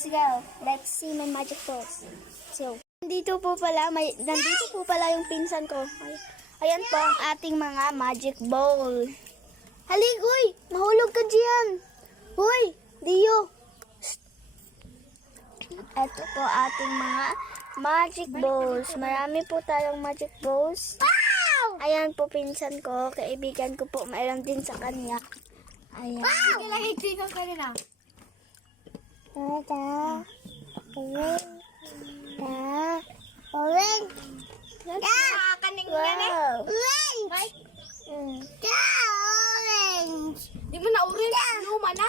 Let's go. Let's see my magic balls. So, nandito po pala yung pinsan ko. Ayan po ang ating mga magic ball. Haligoy! Mahulog ka diyan. Hoy, Dio. Ito po ating mga magic balls. Marami po tayong magic balls. Ayan po pinsan ko, kaibigan ko po, mayroon din sa kanya. Ayan. Sige lang, itingan ka rin ah. Nakakaning yan eh. Di mo na orange? Luma na?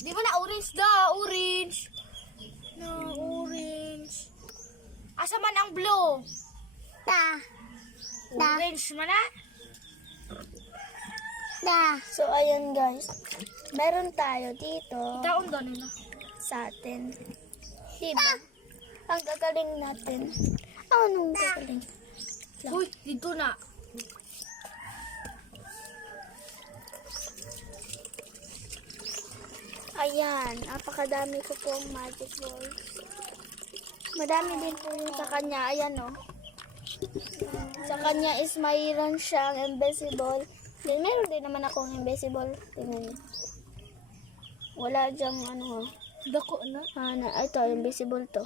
Di mo na orange daw? Orange. No, orange. Asa man ang blue? Orange man na? So, ayan guys. Meron tayo dito Taon doon na. sa atin. Diba? Ang gagaling natin. Anong gagaling? Uy, dito na. Ayan. Napakadami ko pong magic balls. Madami din po yung sa kanya. Ayan o. Sa kanya is mayroon siyang invisible. Then, meron din naman akong invisible. Tingnan niyo. Wala dyang ano. Dako na. Ito, invisible to.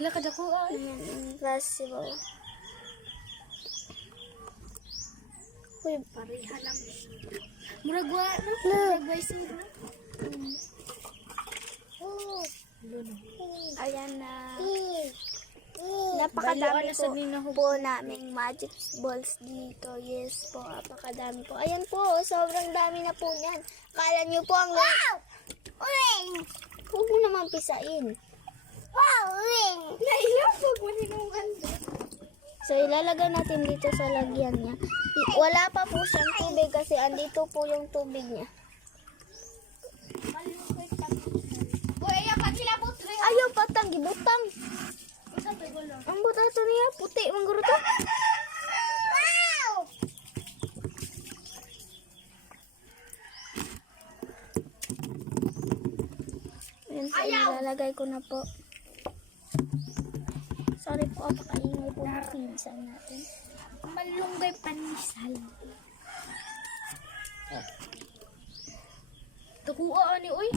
Wala ka dako ay. Ayan, invisible. Uy, Pareha lang. Muragwa na. Muragwa isuro. ayan na. Napakadami po naming magic balls dito. Yes po, napakadami po. Ayan po, sobrang dami na po niyan. Akala niyo po ang... Wow! Orange! Huwag mo naman pisain. Wow! Orange! Nailapag mo ninungan doon. So, ilalagay natin dito sa lagyan niya. Wala pa po siyang tubig kasi andito po yung tubig niya. Uy, ayaw pa sila putre. Ayaw patang, gibutang. Isa to gulo. Ang butato niya, puti, mangguro to. Wow! Ayan, so, ilalagay ko na po. Sorry po, apakaingay po ng pinsan natin. Malunggay panisal. Tukuha ni uy.